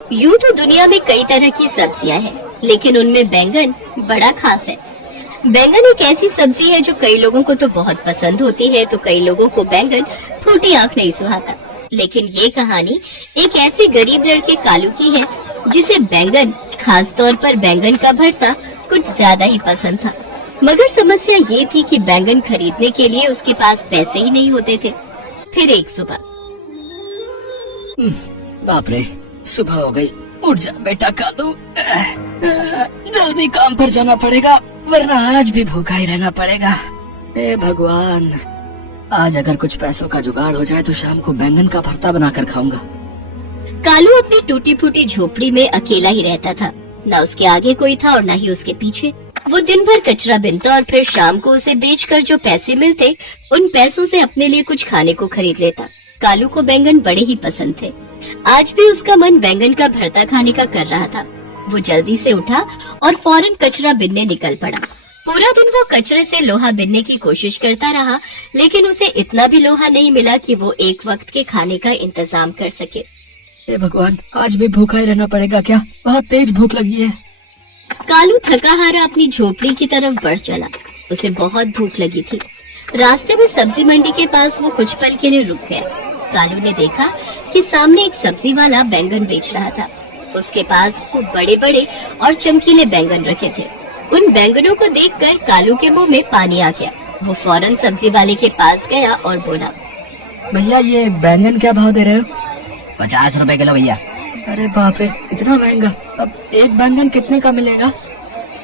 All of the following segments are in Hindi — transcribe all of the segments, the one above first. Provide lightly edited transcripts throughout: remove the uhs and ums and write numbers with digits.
यूं तो दुनिया में कई तरह की सब्जियां हैं, लेकिन उनमें बैंगन बड़ा खास है। बैंगन एक ऐसी सब्जी है जो कई लोगों को तो बहुत पसंद होती है, तो कई लोगों को बैंगन फूटी आंख नहीं सुहाता। लेकिन ये कहानी एक ऐसे गरीब लड़के कालू की है जिसे बैंगन, खास तौर पर बैंगन का भरता कुछ ज्यादा ही पसंद था। मगर समस्या ये थी कि बैंगन खरीदने के लिए उसके पास पैसे ही नहीं होते थे। फिर एक सुबह, बाप रे, सुबह हो गई। उठ जा बेटा कालू, जल्दी काम पर जाना पड़ेगा वरना आज भी भूखा ही रहना पड़ेगा। हे भगवान, आज अगर कुछ पैसों का जुगाड़ हो जाए तो शाम को बैंगन का भरता बनाकर खाऊंगा। कालू अपनी टूटी फूटी झोपड़ी में अकेला ही रहता था। न उसके आगे कोई था और न ही उसके पीछे। वो दिन भर कचरा बिनता और फिर शाम को उसे बेचकर जो पैसे मिलते उन पैसों से अपने लिए कुछ खाने को खरीद लेता। कालू को बैंगन बड़े ही पसंद थे। आज भी उसका मन बैंगन का भरता खाने का कर रहा था। वो जल्दी से उठा और फौरन कचरा बिनने निकल पड़ा। पूरा दिन वो कचरे से लोहा बिनने की कोशिश करता रहा, लेकिन उसे इतना भी लोहा नहीं मिला कि वो एक वक्त के खाने का इंतजाम कर सके। हे भगवान, आज भी भूखा ही रहना पड़ेगा क्या? बहुत तेज भूख लगी है। कालू थका हारा अपनी झोपड़ी की तरफ बढ़ चला। उसे बहुत भूख लगी थी। रास्ते में सब्जी मंडी के पास वो कुछ पल के लिए रुक गया। कालू ने देखा कि सामने एक सब्जी वाला बैंगन बेच रहा था। उसके पास खूब बड़े बड़े और चमकीले बैंगन रखे थे। उन बैंगनों को देखकर कालू के मुंह में पानी आ गया। वो फौरन सब्जी वाले के पास गया और बोला, भैया ये बैंगन क्या भाव दे रहे हो? 50 रुपए किलो भैया। अरे बाप रे, इतना महंगा। अब एक बैंगन कितने का मिलेगा?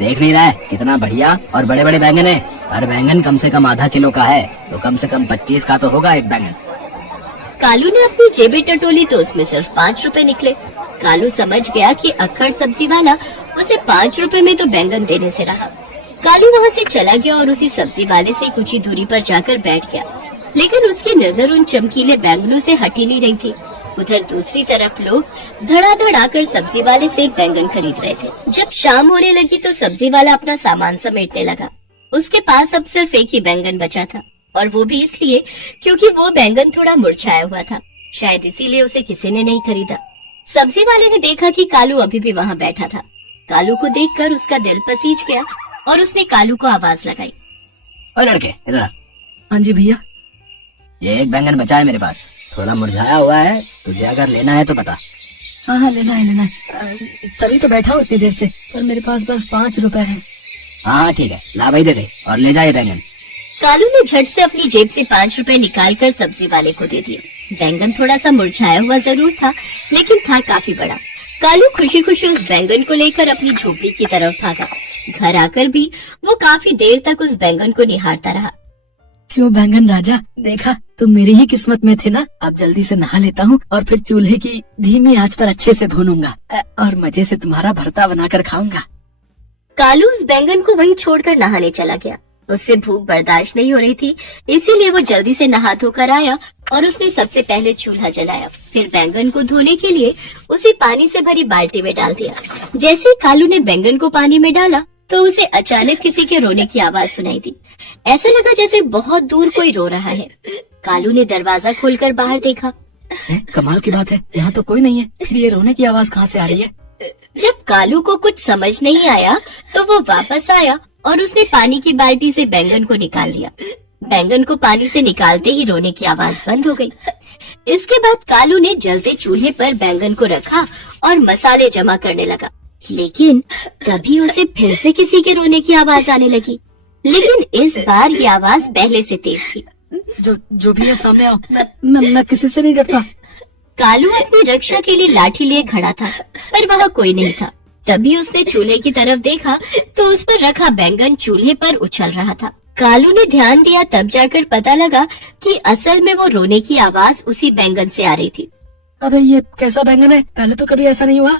देख नहीं रहा है कितना बढ़िया और बड़े बड़े बैंगन है। हर बैंगन कम से कम आधा किलो का है, तो कम से कम 25 का तो होगा एक बैंगन। कालू ने अपनी जेबें टटोली तो उसमें सिर्फ 5 रुपए निकले। कालू समझ गया कि अक्खड़ सब्जी वाला उसे 5 रुपए में तो बैंगन देने से रहा। कालू वहाँ से चला गया और उसी सब्जी वाले से कुछ ही दूरी पर जाकर बैठ गया। लेकिन उसकी नजर उन चमकीले बैंगनों से हट ही नहीं रही थी। उधर दूसरी तरफ लोग धड़ाधड़ आकर सब्जी वाले से बैंगन खरीद रहे थे। जब शाम होने लगी तो सब्जी वाला अपना सामान समेटने लगा। उसके पास अब सिर्फ एक ही बैंगन बचा था, और वो भी इसलिए क्योंकि वो बैंगन थोड़ा मुरझाया हुआ था। शायद इसीलिए उसे किसी ने नहीं खरीदा। सब्जी वाले ने देखा कि कालू अभी भी वहाँ बैठा था। कालू को देखकर उसका दिल पसीज गया और उसने कालू को आवाज लगाई, ओ लड़के, इधर आ। हाँ जी भैया। ये एक बैंगन बचा है मेरे पास, थोड़ा मुरझाया हुआ है, तुझे अगर लेना है तो बता। हाँ हाँ, लेना है। तभी तो बैठा हूँ इतनी देर से, पर मेरे पास बस 5 रुपए है। हाँ ठीक है, ला भाई दे दे और ले जा ये बैंगन। कालू ने झट से अपनी जेब से 5 रुपए निकाल कर सब्जी वाले को दे दिए। बैंगन थोड़ा सा मुरझाया हुआ जरूर था, लेकिन था काफी बड़ा। कालू खुशी खुशी उस बैंगन को लेकर अपनी झोपड़ी की तरफ भागा। घर आकर भी वो काफी देर तक उस बैंगन को निहारता रहा। क्यों बैंगन राजा, देखा तुम मेरी ही किस्मत में थे ना। अब जल्दी से नहा लेता हूँ और फिर चूल्हे की धीमी आंच पर अच्छे से भूनूंगा और मजे से तुम्हारा भरता बनाकर खाऊंगा। कालू उस बैंगन को वहीं छोड़कर नहाने चला गया। उससे भूख बर्दाश्त नहीं हो रही थी, इसीलिए वो जल्दी से नहा धोकर आया और उसने सबसे पहले चूल्हा जलाया। फिर बैंगन को धोने के लिए उसे पानी से भरी बाल्टी में डाल दिया। जैसे ही कालू ने बैंगन को पानी में डाला तो उसे अचानक किसी के रोने की आवाज सुनाई दी। ऐसा लगा जैसे बहुत दूर कोई रो रहा है। कालू ने दरवाजा खोलकर बाहर देखा। कमाल की बात है, यहाँ तो कोई नहीं है, फिर ये रोने की आवाज कहाँ से आ रही है? जब कालू को कुछ समझ नहीं आया तो वो वापस आया और उसने पानी की बाल्टी से बैंगन को निकाल लिया। बैंगन को पानी से निकालते ही रोने की आवाज बंद हो गई। इसके बाद कालू ने जलते चूल्हे पर बैंगन को रखा और मसाले जमा करने लगा। लेकिन तभी उसे फिर से किसी के रोने की आवाज आने लगी, लेकिन इस बार ये आवाज पहले से तेज थी। जो भी है सामने आओ, मैं किसी से नहीं डरता। कालू अपनी रक्षा के लिए लाठी लिए खड़ा था, पर वहाँ कोई नहीं था। तभी उसने चूल्हे की तरफ देखा तो उस पर रखा बैंगन चूल्हे पर उछल रहा था। कालू ने ध्यान दिया, तब जाकर पता लगा कि असल में वो रोने की आवाज उसी बैंगन से आ रही थी। अबे ये कैसा बैंगन है? पहले तो कभी ऐसा नहीं हुआ।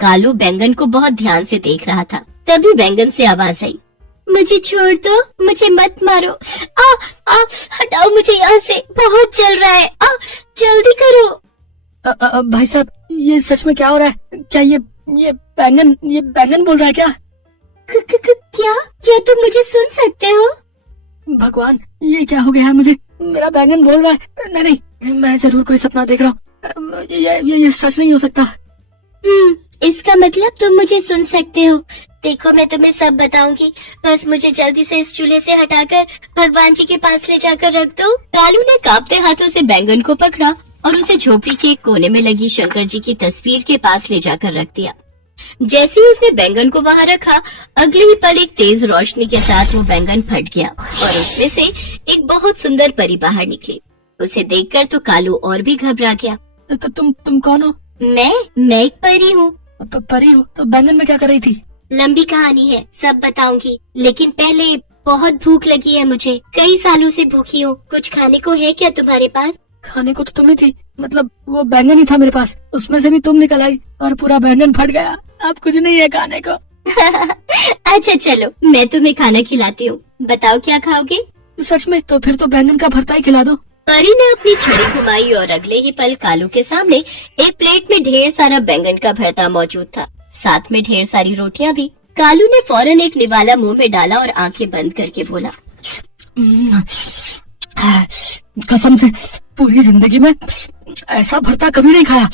कालू बैंगन को बहुत ध्यान से देख रहा था। तभी बैंगन से आवाज आई, मुझे छोड़ दो, मुझे मत मारो। हटाओ मुझे यहाँ से, बहुत जल रहा है। जल्दी करो। भाई साहब, ये सच में क्या हो रहा है? क्या ये बैंगन बोल रहा है क्या? क्या तुम मुझे सुन सकते हो? भगवान, ये क्या हो गया है मुझे? मेरा बैंगन बोल रहा है। नहीं, मैं जरूर कोई सपना देख रहा हूँ। ये सच नहीं हो सकता। मतलब तुम मुझे सुन सकते हो? देखो मैं तुम्हें सब बताऊंगी, बस मुझे जल्दी से इस चूल्हे से हटाकर भगवान जी के पास ले जाकर रख दो। कालू ने कांपते हाथों से बैंगन को पकड़ा और उसे झोपड़ी के एक कोने में लगी शंकर जी की तस्वीर के पास ले जाकर रख दिया। जैसे ही उसने बैंगन को वहां रखा, अगले ही पल एक तेज रोशनी के साथ वो बैंगन फट गया और उसमें से एक बहुत सुंदर परी बाहर निकली। उसे देखकर तो कालू और भी घबरा गया। तुम कौन हो? मैं एक परी हूँ। परी हो तो बैंगन में क्या कर रही थी? लंबी कहानी है, सब बताऊंगी, लेकिन पहले बहुत भूख लगी है मुझे। कई सालों से भूखी हूँ। कुछ खाने को है क्या तुम्हारे पास? खाने को तो तुम्हें थी, मतलब वो बैंगन ही था मेरे पास, उसमें से भी तुम निकल आई और पूरा बैंगन फट गया। अब कुछ नहीं है खाने को। अच्छा चलो, मैं तुम्हें खाना खिलाती हूँ। बताओ क्या खाओगे? सच में? तो फिर तो बैंगन का भरता ही खिला दो। परी ने अपनी छड़ी घुमाई और अगले ही पल कालू के सामने एक प्लेट में ढेर सारा बैंगन का भरता मौजूद था, साथ में ढेर सारी रोटियां भी। कालू ने फौरन एक निवाला मुंह में डाला और आंखें बंद करके बोला, कसम से पूरी जिंदगी में ऐसा भरता कभी नहीं खाया।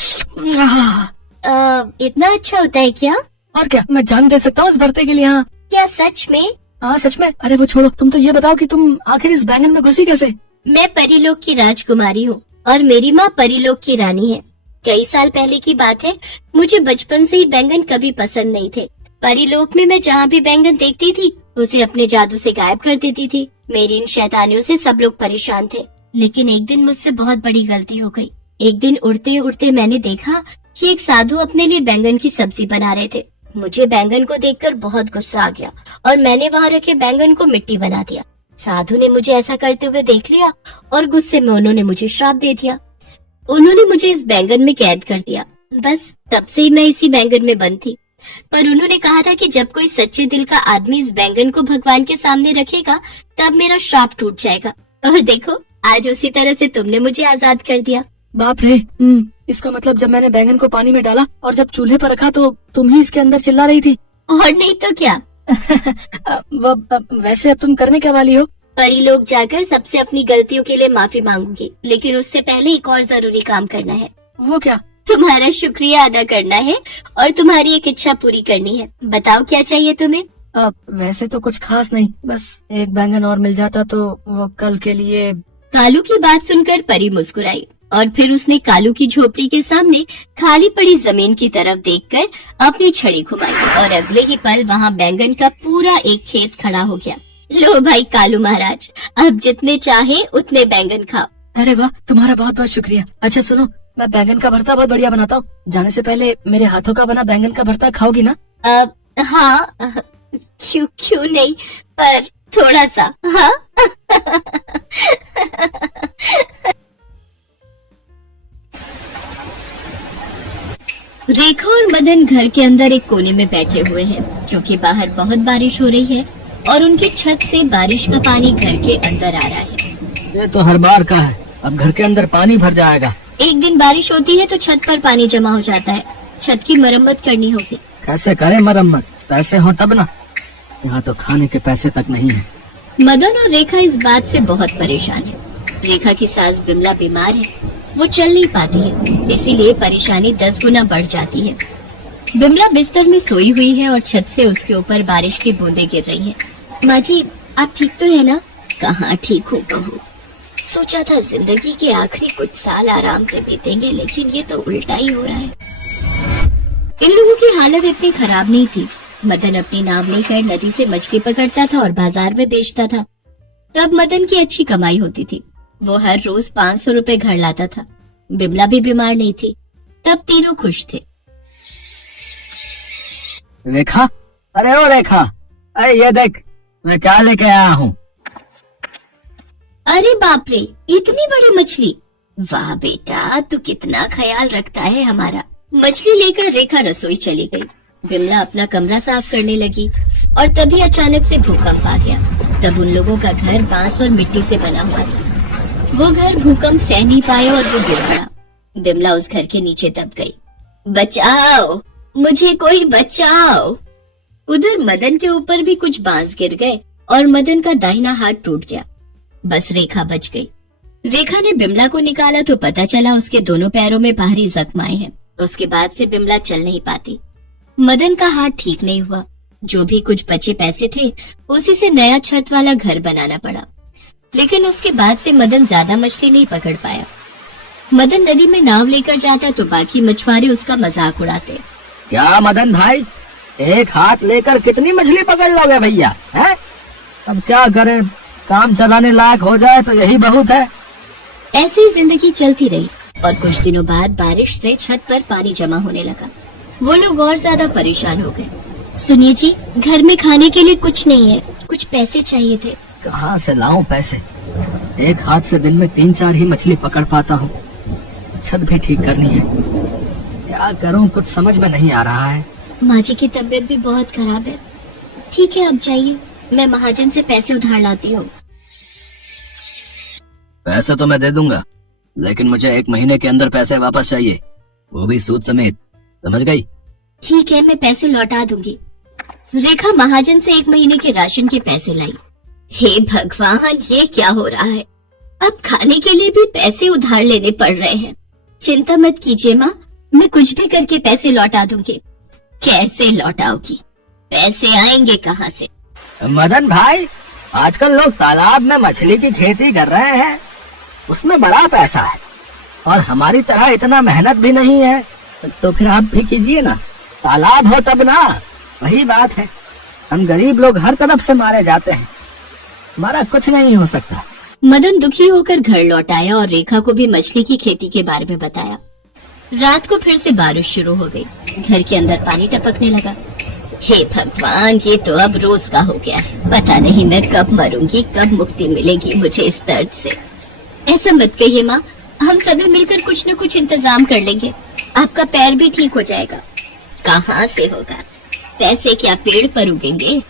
इतना अच्छा होता है क्या? और क्या, मैं जान दे सकता हूँ इस भरते के लिए। हाँ। क्या सच में? हाँ सच में। अरे वो छोड़ो, तुम तो ये बताओ कि तुम आखिर इस बैंगन में घुसी कैसे? मैं परीलोक की राजकुमारी हूँ और मेरी माँ परीलोक की रानी है। कई साल पहले की बात है, मुझे बचपन से ही बैंगन कभी पसंद नहीं थे। परीलोक में मैं जहाँ भी बैंगन देखती थी उसे अपने जादू से गायब कर देती थी। मेरी इन शैतानियों से सब लोग परेशान थे, लेकिन एक दिन मुझसे बहुत बड़ी गलती हो गई। एक दिन उड़ते उड़ते मैंने देखा कि एक साधु अपने लिए बैंगन की सब्जी बना रहे थे। मुझे बैंगन को देखकर बहुत गुस्सा आ गया और मैंने वहाँ रखे बैंगन को मिट्टी बना दिया। साधु ने मुझे ऐसा करते हुए देख लिया और गुस्से में उन्होंने मुझे श्राप दे दिया। उन्होंने मुझे इस बैंगन में कैद कर दिया। बस तब से ही मैं इसी बैंगन में बंद थी। पर उन्होंने कहा था कि जब कोई सच्चे दिल का आदमी इस बैंगन को भगवान के सामने रखेगा तब मेरा श्राप टूट जाएगा। और देखो, आज उसी तरह से तुमने मुझे आजाद कर दिया। बाप रे। इसका मतलब जब मैंने बैंगन को पानी में डाला और जब चूल्हे पर रखा तो तुम ही इसके अंदर चिल्ला रही थी। और नहीं तो क्या। वैसे अब तुम करने क्या वाली हो? परीलोक जाकर सबसे अपनी गलतियों के लिए माफी मांगूंगी, लेकिन उससे पहले एक और जरूरी काम करना है। वो क्या? तुम्हारा शुक्रिया अदा करना है और तुम्हारी एक इच्छा पूरी करनी है। बताओ क्या चाहिए तुम्हें? वैसे तो कुछ खास नहीं, बस एक बैंगन और मिल जाता तो वो कल के लिए। कालू की बात सुनकर परी मुस्कुराई और फिर उसने कालू की झोपड़ी के सामने खाली पड़ी जमीन की तरफ देखकर अपनी छड़ी घुमाई और अगले ही पल वहाँ बैंगन का पूरा एक खेत खड़ा हो गया। लो भाई कालू महाराज, अब जितने चाहे उतने बैंगन खाओ। अरे वाह, तुम्हारा बहुत बहुत शुक्रिया। अच्छा सुनो, मैं बैंगन का भरता बहुत बढ़िया बनाता हूँ। जाने से पहले मेरे हाथों का बना बैंगन का भरता खाओगी ना? हाँ, क्यों नहीं, पर थोड़ा सा। हाँ। रेखा और मदन घर के अंदर एक कोने में बैठे हुए हैं क्योंकि बाहर बहुत बारिश हो रही है और उनकी छत से बारिश का पानी घर के अंदर आ रहा है। ये तो हर बार का है, अब घर के अंदर पानी भर जाएगा। एक दिन बारिश होती है तो छत पर पानी जमा हो जाता है। छत की मरम्मत करनी होगी। कैसे करें मरम्मत? पैसे हो तब ना। यहाँ तो खाने के पैसे तक नहीं है। मदन और रेखा इस बात से बहुत परेशान है। रेखा की सास बिमला बीमार है, वो चल नहीं पाती है, इसीलिए परेशानी 10 गुना बढ़ जाती है। बिमला बिस्तर में सोई हुई है और छत से उसके ऊपर बारिश की बूंदें गिर रही हैं। माँ जी, आप ठीक तो है ना? कहाँ ठीक हो बहू, सोचा था जिंदगी के आखिरी कुछ साल आराम से बीतेंगे, लेकिन ये तो उल्टा ही हो रहा है। इन लोगों की हालत इतनी खराब नहीं थी। मदन अपनी नाव लेकर नदी से मछली पकड़ता था और बाजार में बेचता था। तब मदन की अच्छी कमाई होती थी। वो हर रोज 500 रुपए घर लाता था। बिमला भी बीमार नहीं थी। तब तीनों खुश थे। रेखा, अरे ओ रेखा, अरे ये देख मैं क्या लेके आया हूँ। अरे बाप रे, इतनी बड़ी मछली! वाह बेटा, तू कितना ख्याल रखता है हमारा। मछली लेकर रेखा रसोई चली गई। बिमला अपना कमरा साफ करने लगी और तभी अचानक से भूकंप आ गया। तब उन लोगों का घर बांस और मिट्टी से बना हुआ था। वो घर भूकंप सह नहीं पाया और वो गिर पड़ा। बिमला उस घर के नीचे दब गई। बचाओ, मुझे कोई बचाओ। उधर मदन के ऊपर भी कुछ बांस गिर गए और मदन का दाहिना हाथ टूट गया। बस रेखा बच गई। रेखा ने बिमला को निकाला तो पता चला उसके दोनों पैरों में बाहरी जख्म आए हैं। उसके बाद से बिमला चल नहीं पाती। मदन का हाथ ठीक नहीं हुआ। जो भी कुछ बचे पैसे थे उसी से नया छत वाला घर बनाना पड़ा। लेकिन उसके बाद से मदन ज्यादा मछली नहीं पकड़ पाया। मदन नदी में नाव लेकर जाता तो बाकी मछुआरे उसका मजाक उड़ाते। क्या मदन भाई, एक हाथ लेकर कितनी मछली पकड़ लोगे भैया, हैं? अब क्या करें, काम चलाने लायक हो जाए तो यही बहुत है। ऐसी ही जिंदगी चलती रही और कुछ दिनों बाद बारिश से छत पर पानी जमा होने लगा। वो लोग और ज्यादा परेशान हो गए। सुनिए जी, घर में खाने के लिए कुछ नहीं है, कुछ पैसे चाहिए थे। कहाँ से लाऊं पैसे? एक हाथ से दिन में 3-4 ही मछली पकड़ पाता हूँ। छत भी ठीक करनी है, क्या करूँ कुछ समझ में नहीं आ रहा है। माँ जी की तबीयत भी बहुत खराब है। ठीक है, अब जाइए, मैं महाजन से पैसे उधार लाती हूँ। पैसे तो मैं दे दूंगा, लेकिन मुझे 1 महीने के अंदर पैसे वापस चाहिए, वो भी सूद समेत, समझ गई? ठीक है, मैं पैसे लौटा दूंगी। रेखा महाजन से 1 महीने के राशन के पैसे लाई। हे भगवान, ये क्या हो रहा है? अब खाने के लिए भी पैसे उधार लेने पड़ रहे हैं। चिंता मत कीजिए माँ, मैं कुछ भी करके पैसे लौटा दूंगी। कैसे लौटाओगी? पैसे आएंगे कहाँ से? मदन भाई, आजकल लोग तालाब में मछली की खेती कर रहे हैं, उसमें बड़ा पैसा है और हमारी तरह इतना मेहनत भी नहीं है। तो फिर आप भी कीजिए ना, तालाब हो तब ना। वही बात है, हम गरीब लोग हर तरफ से मारे जाते हैं, हमारा कुछ नहीं हो सकता। मदन दुखी होकर घर लौट आया और रेखा को भी मछली की खेती के बारे में बताया। रात को फिर से बारिश शुरू हो गई। घर के अंदर पानी टपकने लगा। हे भगवान, ये तो अब रोज का हो गया है। पता नहीं मैं कब मरूंगी, कब मुक्ति मिलेगी मुझे इस दर्द से। ऐसा मत कहिए माँ, हम सभी मिलकर कुछ न कुछ इंतजाम कर लेंगे। आपका पैर भी ठीक हो जाएगा। कहाँ से होगा? पैसे क्या पेड़ पर उगेंगे?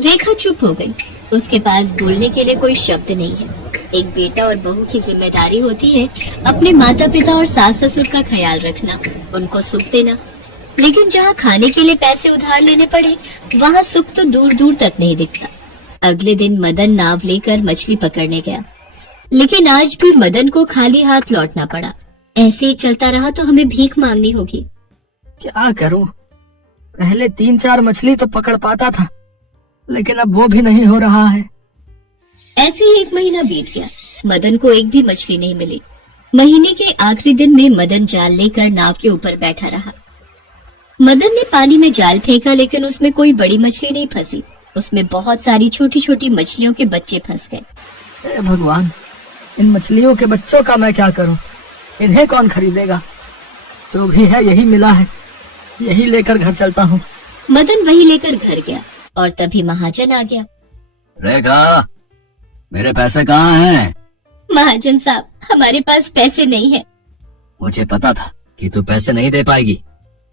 रेखा चुप हो गई। उसके पास बोलने के लिए कोई शब्द नहीं है। एक बेटा और बहू की जिम्मेदारी होती है अपने माता पिता और सास ससुर का ख्याल रखना, उनको सुख देना। लेकिन जहाँ खाने के लिए पैसे उधार लेने पड़े, वहाँ सुख तो दूर दूर तक नहीं दिखता। अगले दिन मदन नाव लेकर मछली पकड़ने गया, लेकिन आज भी मदन को खाली हाथ लौटना पड़ा। ऐसे ही चलता रहा तो हमें भीख मांगनी होगी। क्या करूं? पहले 3-4 मछली तो पकड़ पाता था, लेकिन अब वो भी नहीं हो रहा है। ऐसे ही 1 महीना बीत गया। मदन को एक भी मछली नहीं मिली। महीने के आखिरी दिन में मदन जाल लेकर नाव के ऊपर बैठा रहा। मदन ने पानी में जाल फेंका, लेकिन उसमें कोई बड़ी मछली नहीं फंसी। उसमें बहुत सारी छोटी छोटी मछलियों के बच्चे फंस गए। हे भगवान, इन मछलियों के बच्चों का मैं क्या करूं? इन्हें कौन खरीदेगा? जो भी है यही मिला है, यही लेकर घर चलता हूँ। मदन वही लेकर घर गया और तभी महाजन आ गया। रेखा, मेरे पैसे कहाँ हैं? महाजन साहब, हमारे पास पैसे नहीं है। मुझे पता था कि तू पैसे नहीं दे पाएगी।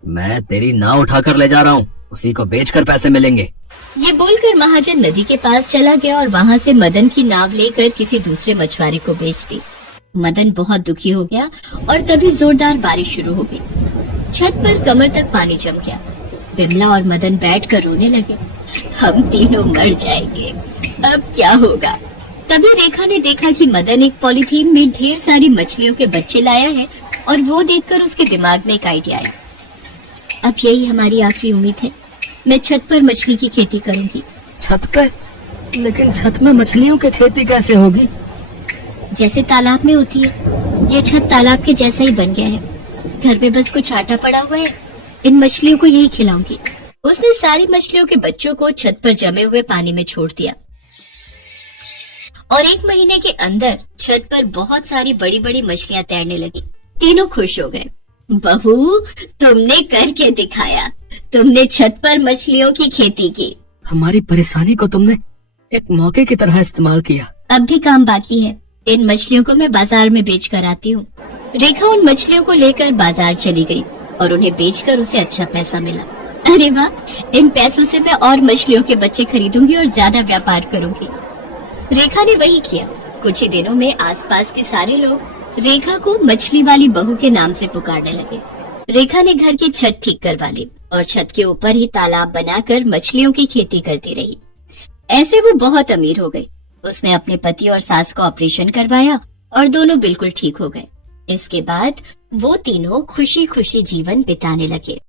मैं तेरी नाव उठाकर ले जा रहा हूँ, उसी को बेचकर पैसे मिलेंगे। ये बोलकर महाजन नदी के पास चला गया और वहाँ से मदन की नाव लेकर किसी दूसरे मछुआरे को बेच दी। मदन बहुत दुखी हो गया और तभी जोरदार बारिश शुरू हो गई। छत पर कमर तक पानी जम गया। बिमला और मदन बैठकर रोने लगे। हम तीनों मर जाएंगे, अब क्या होगा? तभी रेखा ने देखा कि मदन एक पॉलीथीन में ढेर सारी मछलियों के बच्चे लाया है और वो देखकर उसके दिमाग में एक आइडिया आया। अब यही हमारी आखिरी उम्मीद है, मैं छत पर मछली की खेती करूंगी। छत पे? लेकिन छत में मछलियों की खेती कैसे होगी? जैसे तालाब में होती है। ये छत तालाब के जैसा ही बन गया है। घर में बस कुछ आटा पड़ा हुआ है, इन मछलियों को यही खिलाऊंगी। उसने सारी मछलियों के बच्चों को छत पर जमे हुए पानी में छोड़ दिया और 1 महीने के अंदर छत पर बहुत सारी बड़ी बड़ी मछलियां तैरने लगी। तीनों खुश हो गए। बहू, तुमने करके दिखाया, तुमने छत पर मछलियों की खेती की। हमारी परेशानी को तुमने एक मौके की तरह इस्तेमाल किया। अब भी काम बाकी है। इन मछलियों को मैं बाजार में बेच कर आती हूँ। रेखा उन मछलियों को लेकर बाजार चली गई और उन्हें बेचकर उसे अच्छा पैसा मिला। अरे वाह, इन पैसों से मैं और मछलियों के बच्चे खरीदूंगी और ज्यादा व्यापार करूंगी। रेखा ने वही किया। कुछ ही दिनों में आसपास के सारे लोग रेखा को मछली वाली बहू के नाम से पुकारने लगे। रेखा ने घर की छत ठीक करवा ली और छत के ऊपर ही तालाब बनाकर मछलियों की खेती करती रही। ऐसे वो बहुत अमीर हो गई। उसने अपने पति और सास का ऑपरेशन करवाया और दोनों बिल्कुल ठीक हो गए। इसके बाद वो तीनों खुशी खुशी जीवन बिताने लगे।